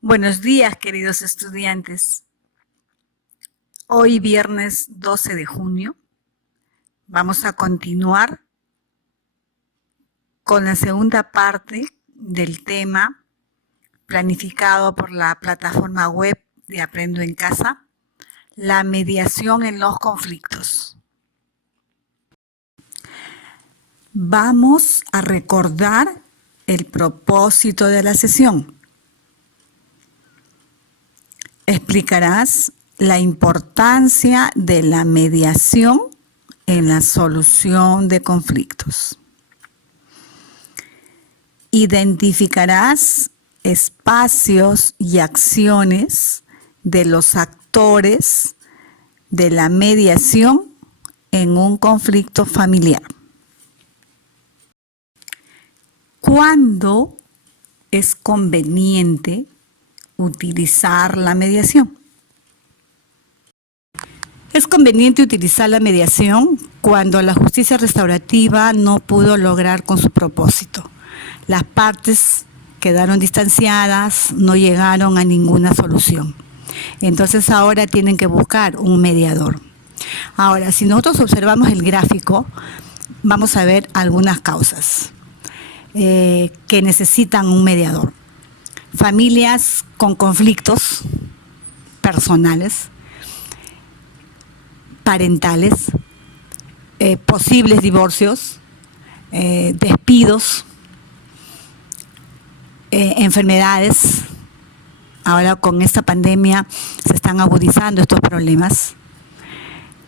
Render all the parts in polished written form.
Buenos días, queridos estudiantes. Hoy, viernes 12 de junio, vamos a continuar con la segunda parte del tema planificado por la plataforma web de Aprendo en Casa, la mediación en los conflictos. Vamos a recordar el propósito de la sesión. Explicarás la importancia de la mediación en la solución de conflictos. Identificarás espacios y acciones de los actores de la mediación en un conflicto familiar. ¿Cuándo es conveniente utilizar la mediación? Es conveniente utilizar la mediación cuando la justicia restaurativa no pudo lograr con su propósito. Las partes quedaron distanciadas, no llegaron a ninguna solución. Entonces ahora tienen que buscar un mediador. Ahora, si nosotros observamos el gráfico, vamos a ver algunas causas que necesitan un mediador. Familias con conflictos personales, parentales, posibles divorcios, despidos, enfermedades. Ahora con esta pandemia se están agudizando estos problemas.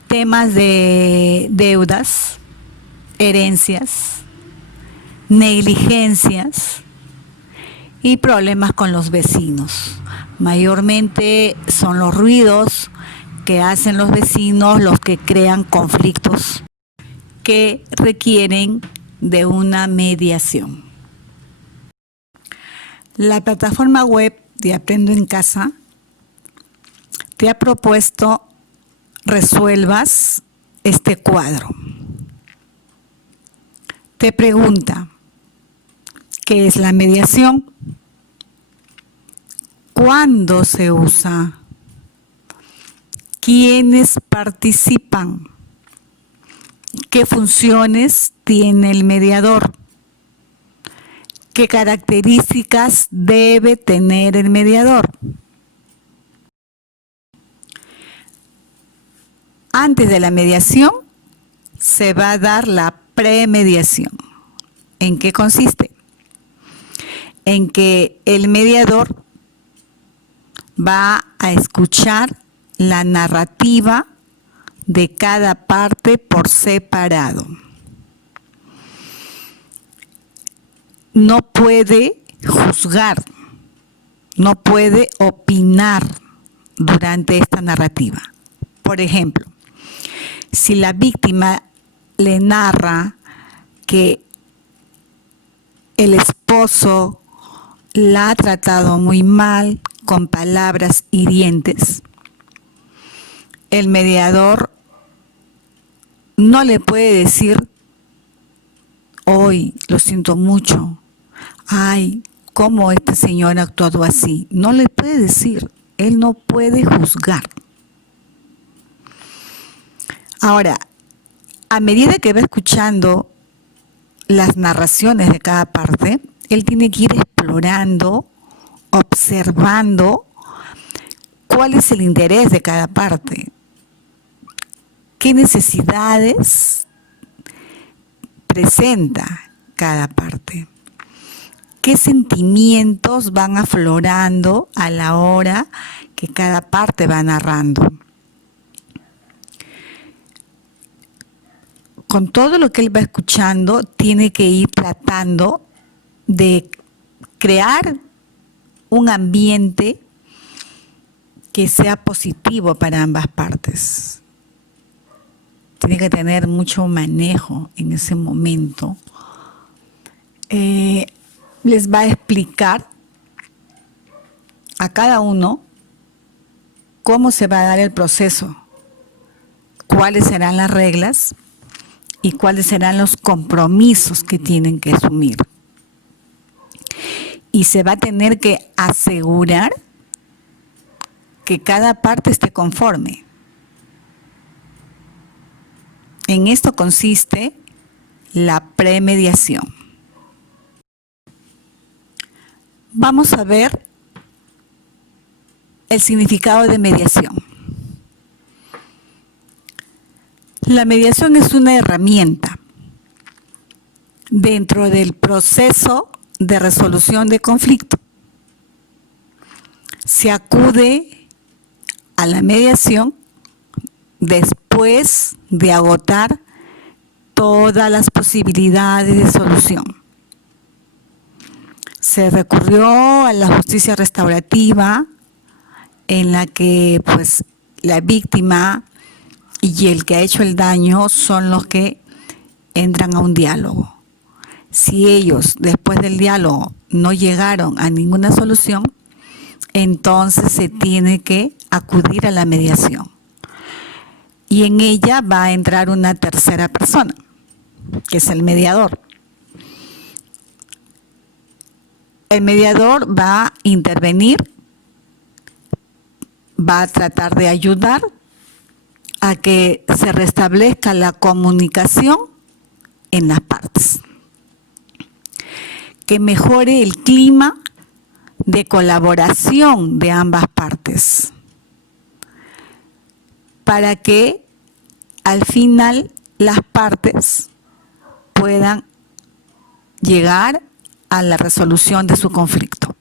Temas de deudas, herencias, negligencias y problemas con los vecinos. Mayormente son los ruidos que hacen los vecinos los que crean conflictos que requieren de una mediación. La plataforma web de Aprendo en Casa te ha propuesto resuelvas este cuadro. Te pregunta, ¿qué es la mediación? ¿Cuándo se usa? ¿Quiénes participan? ¿Qué funciones tiene el mediador? ¿Qué características debe tener el mediador? Antes de la mediación se va a dar la premediación. ¿En qué consiste? En que el mediador va a escuchar la narrativa de cada parte por separado. No puede juzgar, no puede opinar durante esta narrativa. Por ejemplo, si la víctima le narra que el esposo la ha tratado muy mal con palabras hirientes, el mediador no le puede decir, hoy lo siento mucho, ay, ¿cómo este señor ha actuado así? No le puede decir, él no puede juzgar. Ahora, a medida que va escuchando las narraciones de cada parte, él tiene que ir explorando, observando cuál es el interés de cada parte, qué necesidades presenta cada parte, qué sentimientos van aflorando a la hora que cada parte va narrando. Con todo lo que él va escuchando, tiene que ir tratando de crear un ambiente que sea positivo para ambas partes. Tiene que tener mucho manejo en ese momento. Les va a explicar a cada uno cómo se va a dar el proceso, cuáles serán las reglas y cuáles serán los compromisos que tienen que asumir. y se va a tener que asegurar que cada parte esté conforme. En esto consiste la premediación. Vamos a ver el significado de mediación. La mediación es una herramienta dentro del proceso de resolución de conflicto. Se acude a la mediación después de agotar todas las posibilidades de solución. Se recurrió a la justicia restaurativa, en la que pues la víctima y el que ha hecho el daño son los que entran a un diálogo. Si ellos después del diálogo no llegaron a ninguna solución, entonces se tiene que acudir a la mediación. Y en ella va a entrar una tercera persona, que es el mediador. El mediador va a intervenir, va a tratar de ayudar a que se restablezca la comunicación en las partes, que mejore el clima de colaboración de ambas partes, para que al final las partes puedan llegar a la resolución de su conflicto.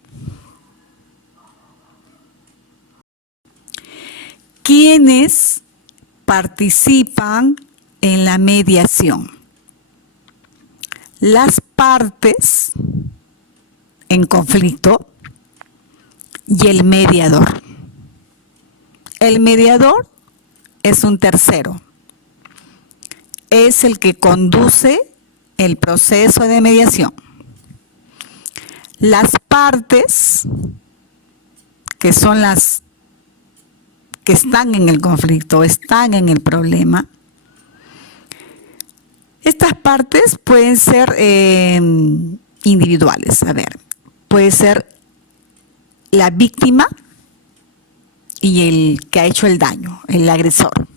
¿Quiénes participan en la mediación? Las partes en conflicto y el mediador. El mediador es un tercero. Es el que conduce el proceso de mediación. Las partes, que son las que están en el conflicto, están en el problema, estas partes pueden ser individuales. A ver, puede ser la víctima y el que ha hecho el daño, el agresor.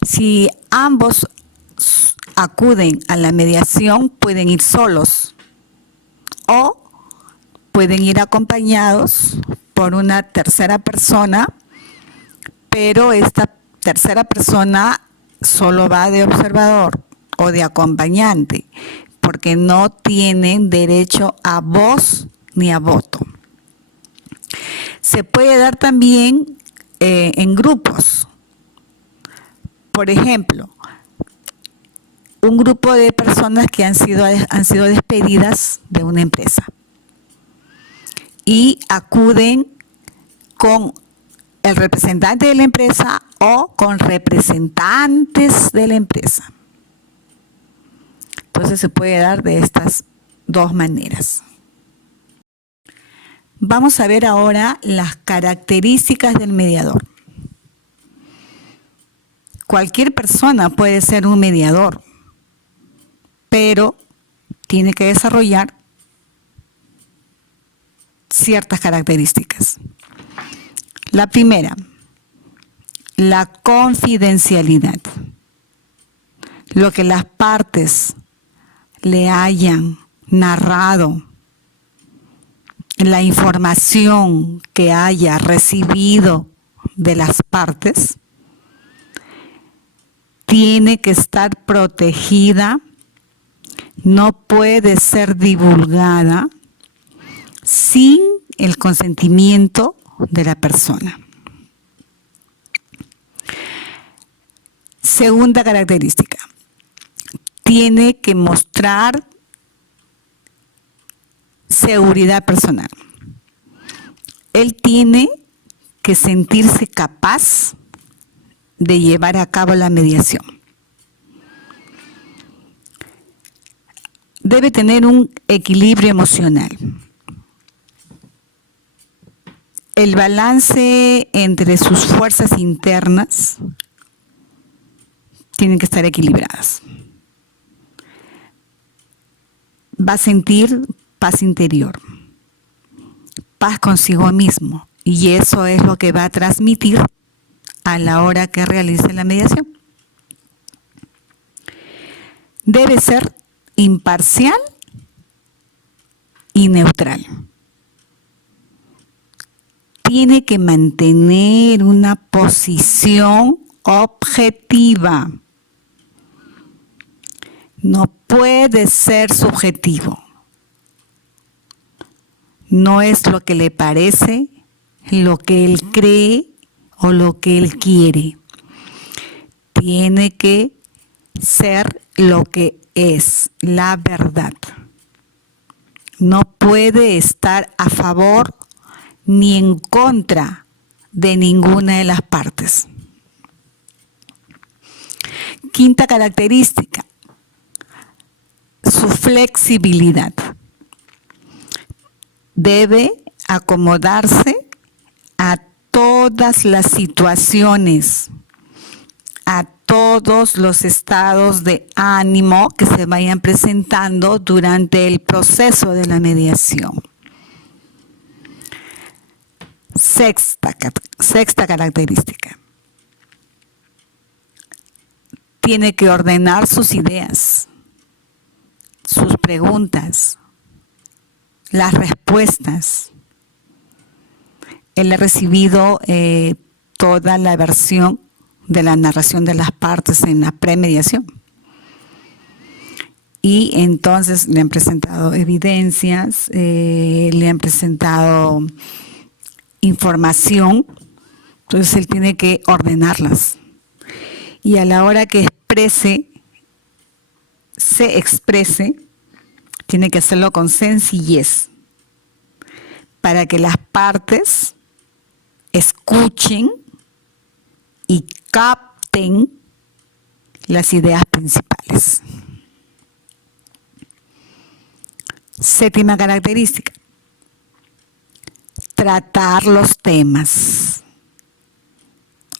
Si ambos acuden a la mediación, pueden ir solos o pueden ir acompañados por una tercera persona, pero esta tercera persona solo va de observador o de acompañante, porque no tienen derecho a voz ni a voto. Se puede dar también en grupos. Por ejemplo, un grupo de personas que han sido despedidas de una empresa y acuden con el representante de la empresa o con representantes de la empresa. Entonces se puede dar de estas dos maneras. Vamos a ver ahora las características del mediador. Cualquier persona puede ser un mediador, pero tiene que desarrollar ciertas características. La primera, la confidencialidad. Lo que las partes le hayan narrado, la información que haya recibido de las partes, tiene que estar protegida, no puede ser divulgada sin el consentimiento de la persona. Segunda característica, tiene que mostrar seguridad personal. Él tiene que sentirse capaz de llevar a cabo la mediación. Debe tener un equilibrio emocional. El balance entre sus fuerzas internas tienen que estar equilibradas. Va a sentir paz interior, paz consigo mismo. Y eso es lo que va a transmitir a la hora que realice la mediación. Debe ser imparcial y neutral. Tiene que mantener una posición objetiva. No puede ser subjetivo. No es lo que le parece, lo que él cree o lo que él quiere. Tiene que ser lo que es, la verdad. No puede estar a favor ni en contra de ninguna de las partes. Quinta característica, su flexibilidad. Debe acomodarse a todas las situaciones, a todos los estados de ánimo que se vayan presentando durante el proceso de la mediación. Sexta característica. Tiene que ordenar sus ideas, sus preguntas, las respuestas. Él ha recibido toda la versión de la narración de las partes en la premediación. Y entonces le han presentado evidencias, le han presentado información, entonces él tiene que ordenarlas. Y a la hora que se exprese, tiene que hacerlo con sencillez, para que las partes escuchen y capten las ideas principales. Séptima característica, tratar los temas.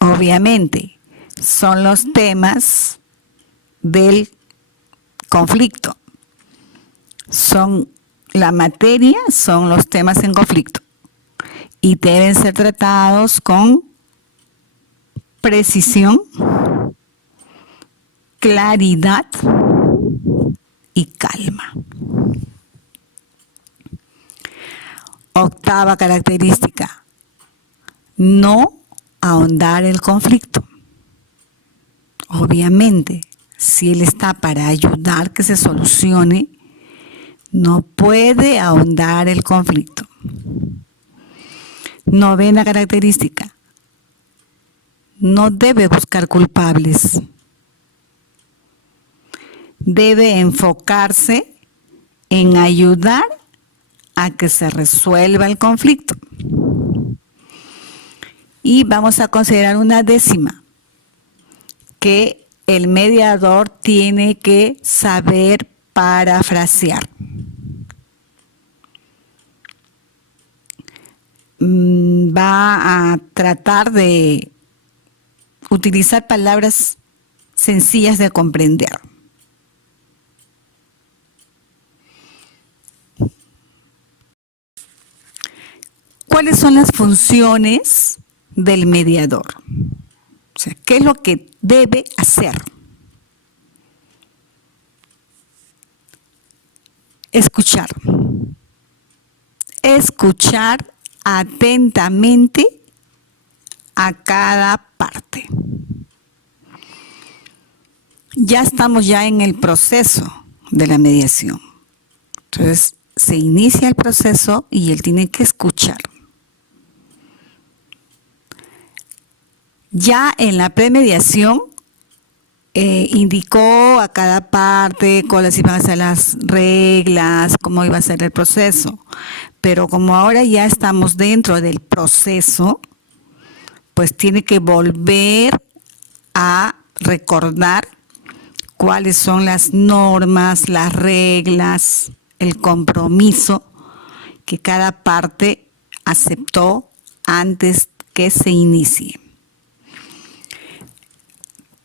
Obviamente, son los temas del conflicto. Son la materia, son los temas en conflicto. Y deben ser tratados con precisión, claridad y calma. Octava característica, no ahondar el conflicto. Obviamente, si él está para ayudar que se solucione, no puede ahondar el conflicto. Novena característica, no debe buscar culpables. Debe enfocarse en ayudar a que se resuelva el conflicto. Y vamos a considerar una décima, que el mediador tiene que saber parafrasear. Va a tratar de utilizar palabras sencillas de comprender. ¿Cuáles son las funciones del mediador? O sea, ¿qué es lo que debe hacer? Escuchar. Escuchar atentamente a cada parte. Ya estamos en el proceso de la mediación. Entonces, se inicia el proceso y él tiene que escuchar. Ya en la premediación indicó a cada parte cuáles iban a ser las reglas, cómo iba a ser el proceso. Pero como ahora ya estamos dentro del proceso, pues tiene que volver a recordar cuáles son las normas, las reglas, el compromiso que cada parte aceptó antes que se inicie.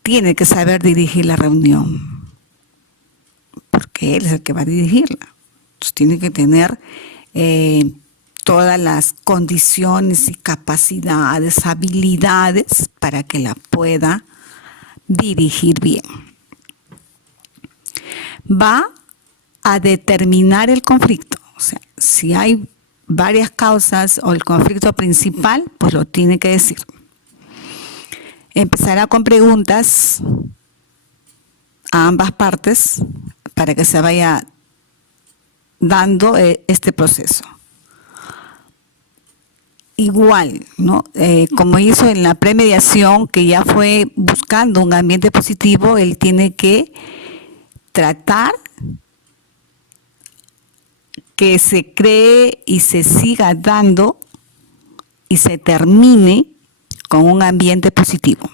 Tiene que saber dirigir la reunión, porque él es el que va a dirigirla. Entonces, tiene que tener todas las condiciones y capacidades, habilidades para que la pueda dirigir bien. Va a determinar el conflicto. O sea, si hay varias causas o el conflicto principal, pues lo tiene que decir. Empezará con preguntas a ambas partes para que se vaya dando este proceso. Igual, ¿no? Como hizo en la premediación, que ya fue buscando un ambiente positivo, él tiene que tratar que se cree y se siga dando y se termine con un ambiente positivo.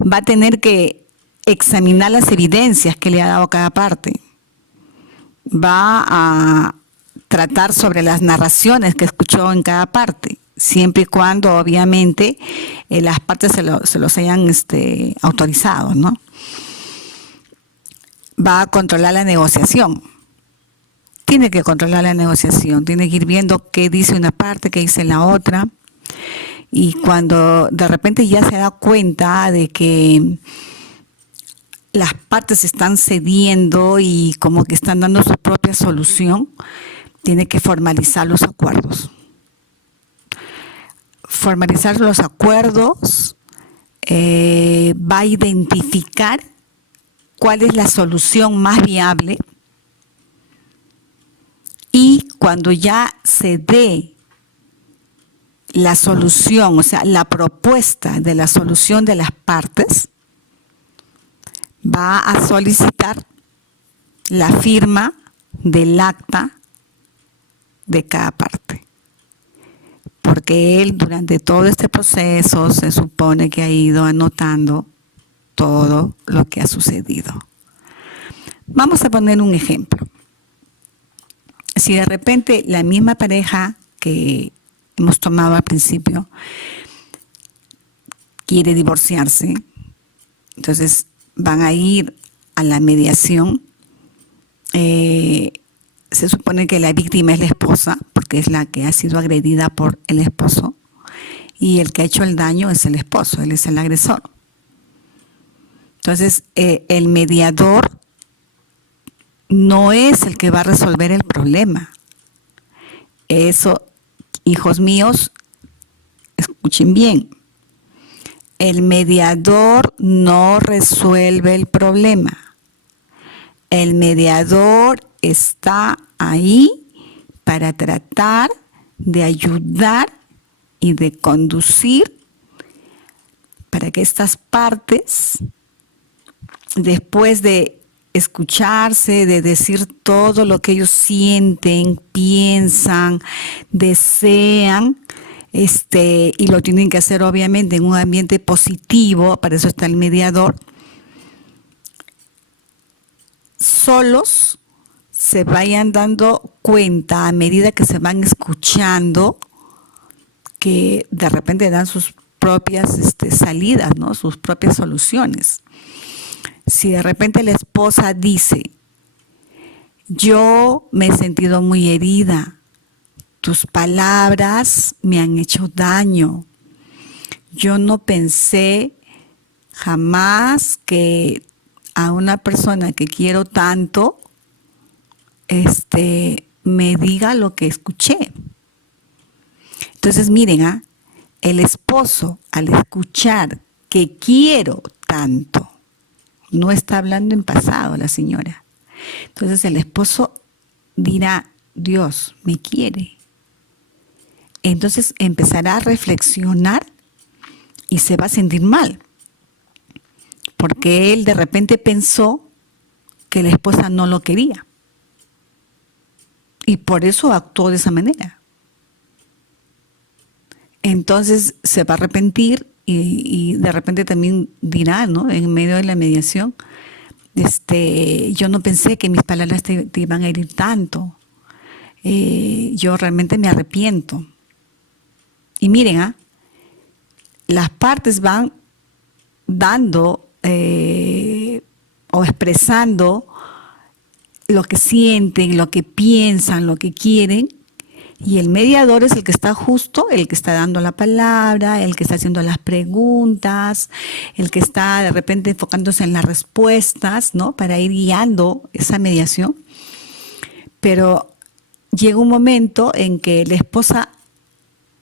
Va a tener que examinar las evidencias que le ha dado cada parte. Va a tratar sobre las narraciones que escuchó en cada parte, siempre y cuando obviamente las partes se los hayan autorizado, ¿no? Va a controlar la negociación. Tiene que controlar la negociación, tiene que ir viendo qué dice una parte, qué dice la otra. Y cuando de repente ya se da cuenta de que las partes están cediendo y como que están dando su propia solución, tiene que formalizar los acuerdos. Formalizar los acuerdos va a identificar cuál es la solución más viable, y cuando ya se dé la solución, o sea, la propuesta de la solución de las partes, va a solicitar la firma del acta de cada parte. Porque él durante todo este proceso se supone que ha ido anotando todo lo que ha sucedido. Vamos a poner un ejemplo. Si de repente la misma pareja que hemos tomado al principio quiere divorciarse, entonces van a ir a la mediación. Se supone que la víctima es la esposa, porque es la que ha sido agredida por el esposo, y el que ha hecho el daño es el esposo, él es el agresor. Entonces, el mediador no es el que va a resolver el problema. Eso, hijos míos, escuchen bien. El mediador no resuelve el problema. El mediador está ahí para tratar de ayudar y de conducir para que estas partes, después de escucharse, de decir todo lo que ellos sienten, piensan, desean, y lo tienen que hacer obviamente en un ambiente positivo, para eso está el mediador, solos se vayan dando cuenta a medida que se van escuchando, que de repente dan sus propias salidas, ¿no? Sus propias soluciones. Si de repente la esposa dice: yo me he sentido muy herida, tus palabras me han hecho daño, yo no pensé jamás que a una persona que quiero tanto me diga lo que escuché. Entonces miren, el esposo, al escuchar que quiero tanto, no está hablando en pasado la señora. Entonces el esposo dirá: Dios me quiere. Entonces empezará a reflexionar y se va a sentir mal, porque él de repente pensó que la esposa no lo quería y por eso actuó de esa manera. Entonces se va a arrepentir y de repente también dirá, ¿no?, en medio de la mediación: yo no pensé que mis palabras te iban a herir tanto, yo realmente me arrepiento. Y miren, las partes van dando o expresando lo que sienten, lo que piensan, lo que quieren, y el mediador es el que está justo, el que está dando la palabra, el que está haciendo las preguntas, el que está de repente enfocándose en las respuestas, ¿no? Para ir guiando esa mediación. Pero llega un momento en que la esposa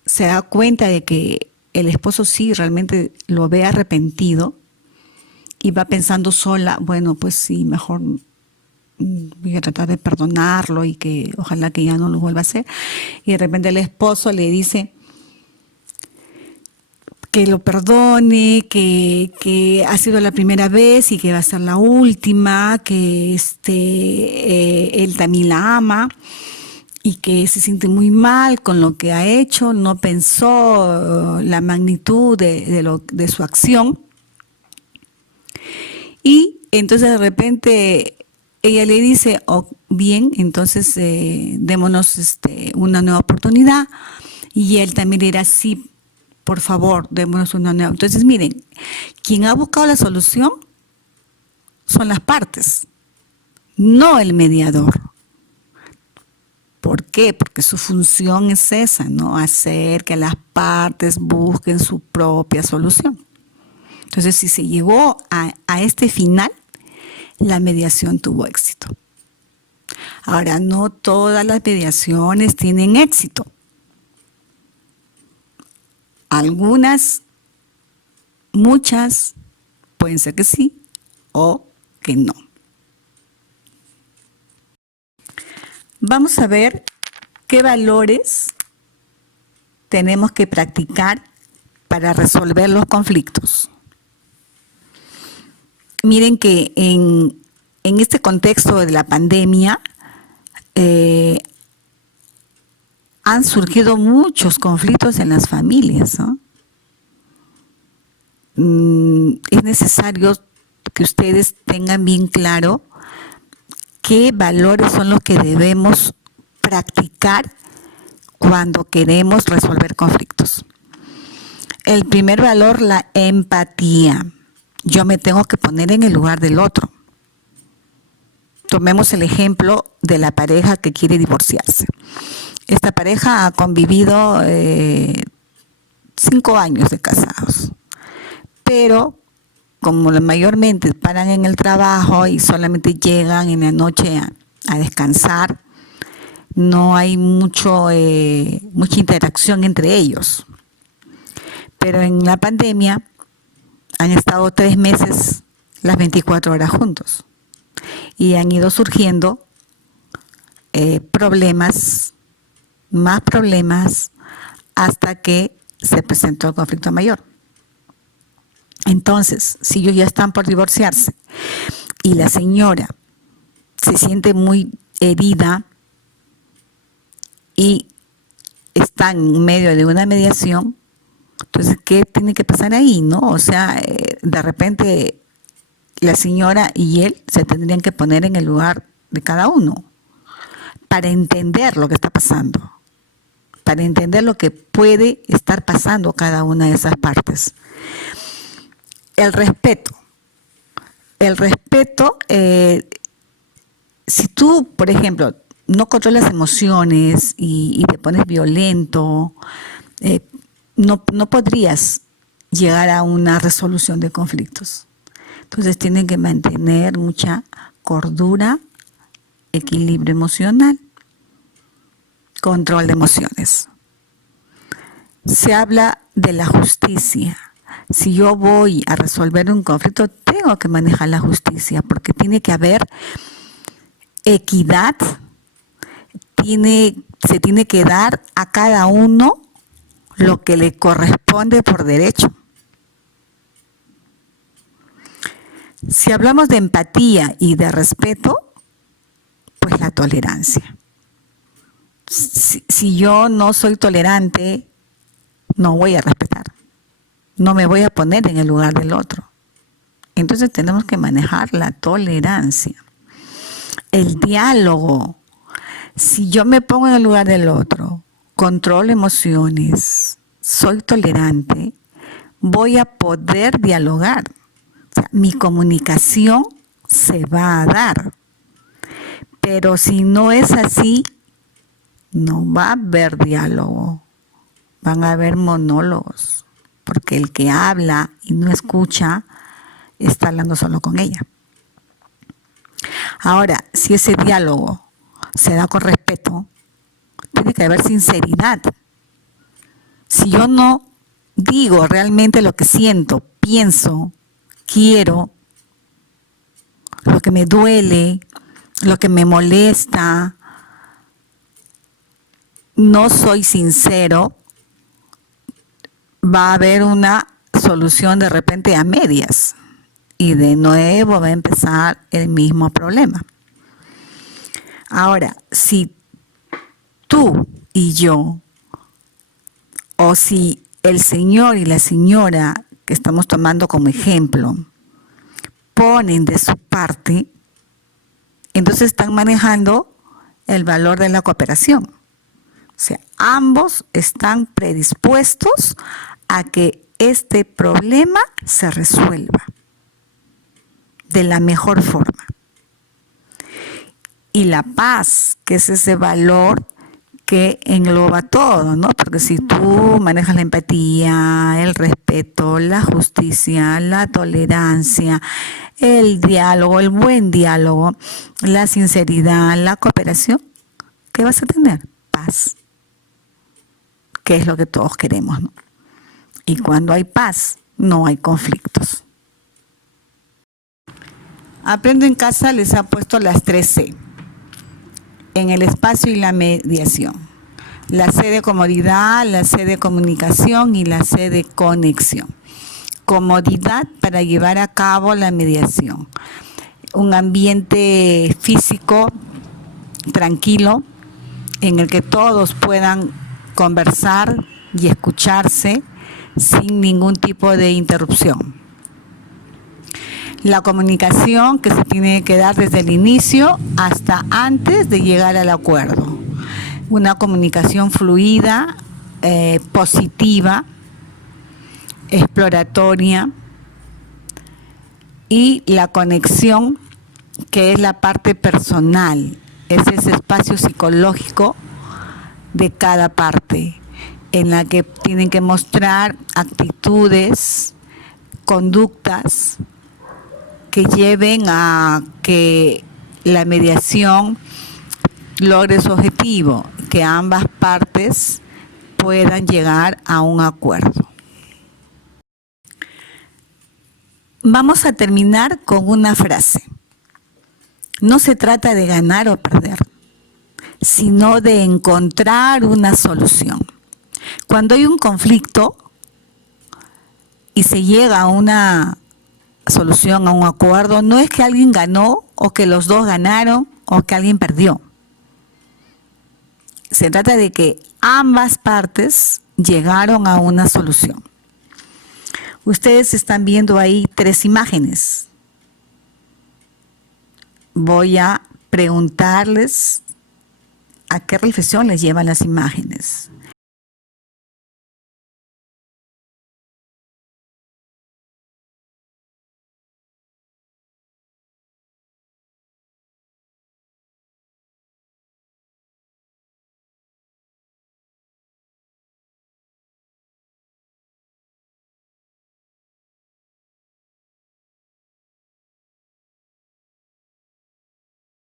se da cuenta de que el esposo sí realmente lo ve arrepentido y va pensando sola, bueno, pues sí, mejor voy a tratar de perdonarlo y que ojalá que ya no lo vuelva a hacer. Y de repente el esposo le dice que lo perdone, que ha sido la primera vez y que va a ser la última, que él también la ama y que se siente muy mal con lo que ha hecho, no pensó la magnitud de su acción. Y entonces de repente ella le dice, oh, bien, entonces démonos una nueva oportunidad. Y él también dirá, sí, por favor, démonos una nueva. Entonces, miren, quien ha buscado la solución son las partes, no el mediador. ¿Por qué? Porque su función es esa, ¿no? Hacer que las partes busquen su propia solución. Entonces, si se llegó a este final, la mediación tuvo éxito. Ahora, no todas las mediaciones tienen éxito. Algunas, muchas, pueden ser que sí o que no. Vamos a ver qué valores tenemos que practicar para resolver los conflictos. Miren que en este contexto de la pandemia han surgido muchos conflictos en las familias, ¿no? Es necesario que ustedes tengan bien claro qué valores son los que debemos practicar cuando queremos resolver conflictos. El primer valor, la empatía. Yo me tengo que poner en el lugar del otro. Tomemos el ejemplo de la pareja que quiere divorciarse. Esta pareja ha convivido 5 años de casados, pero como mayormente paran en el trabajo y solamente llegan en la noche a descansar, no hay mucha interacción entre ellos. Pero en la pandemia han estado 3 meses las 24 horas juntos y han ido surgiendo problemas, más problemas, hasta que se presentó el conflicto mayor. Entonces, si ellos ya están por divorciarse y la señora se siente muy herida y está en medio de una mediación, entonces, ¿qué tiene que pasar ahí, no? O sea, de repente la señora y él se tendrían que poner en el lugar de cada uno para entender lo que está pasando, para entender lo que puede estar pasando cada una de esas partes. El respeto. El respeto, si tú, por ejemplo, no controlas emociones y te pones violento, no podrías llegar a una resolución de conflictos. Entonces tienen que mantener mucha cordura, equilibrio emocional, control de emociones. Se habla de la justicia. Si yo voy a resolver un conflicto, tengo que manejar la justicia, porque tiene que haber equidad, se tiene que dar a cada uno lo que le corresponde por derecho. Si hablamos de empatía y de respeto, pues la tolerancia. Si yo no soy tolerante, no voy a respetar. No me voy a poner en el lugar del otro. Entonces tenemos que manejar la tolerancia. El diálogo. Si yo me pongo en el lugar del otro, controlo emociones, soy tolerante, voy a poder dialogar. O sea, mi comunicación se va a dar. Pero si no es así, no va a haber diálogo, van a haber monólogos, porque el que habla y no escucha está hablando solo con ella. Ahora, si ese diálogo se da con respeto, tiene que haber sinceridad. Si yo no digo realmente lo que siento, pienso, quiero, lo que me duele, lo que me molesta, no soy sincero, va a haber una solución de repente a medias y de nuevo va a empezar el mismo problema. Ahora, si tú y yo, o si el señor y la señora que estamos tomando como ejemplo ponen de su parte, entonces están manejando el valor de la cooperación. O sea, ambos están predispuestos a que este problema se resuelva de la mejor forma. Y la paz, que es ese valor que engloba todo, ¿no? Porque si tú manejas la empatía, el respeto, la justicia, la tolerancia, el diálogo, el buen diálogo, la sinceridad, la cooperación, ¿qué vas a tener? Paz, que es lo que todos queremos, ¿no? Y cuando hay paz, no hay conflictos. Aprendo en Casa les ha puesto las 3C. En el espacio y la mediación. La C de comodidad, la C de comunicación y la C de conexión. Comodidad para llevar a cabo la mediación. Un ambiente físico tranquilo en el que todos puedan conversar y escucharse sin ningún tipo de interrupción. La comunicación que se tiene que dar desde el inicio hasta antes de llegar al acuerdo. Una comunicación fluida, positiva, exploratoria, y la conexión, que es la parte personal, es ese espacio psicológico de cada parte, en la que tienen que mostrar actitudes, conductas, que lleven a que la mediación logre su objetivo, que ambas partes puedan llegar a un acuerdo. Vamos a terminar con una frase. No se trata de ganar o perder, sino de encontrar una solución. Cuando hay un conflicto y se llega a una solución, a un acuerdo, no es que alguien ganó o que los dos ganaron o que alguien perdió. Se trata de que ambas partes llegaron a una solución. Ustedes están viendo ahí 3 imágenes. Voy a preguntarles a qué reflexión les llevan las imágenes.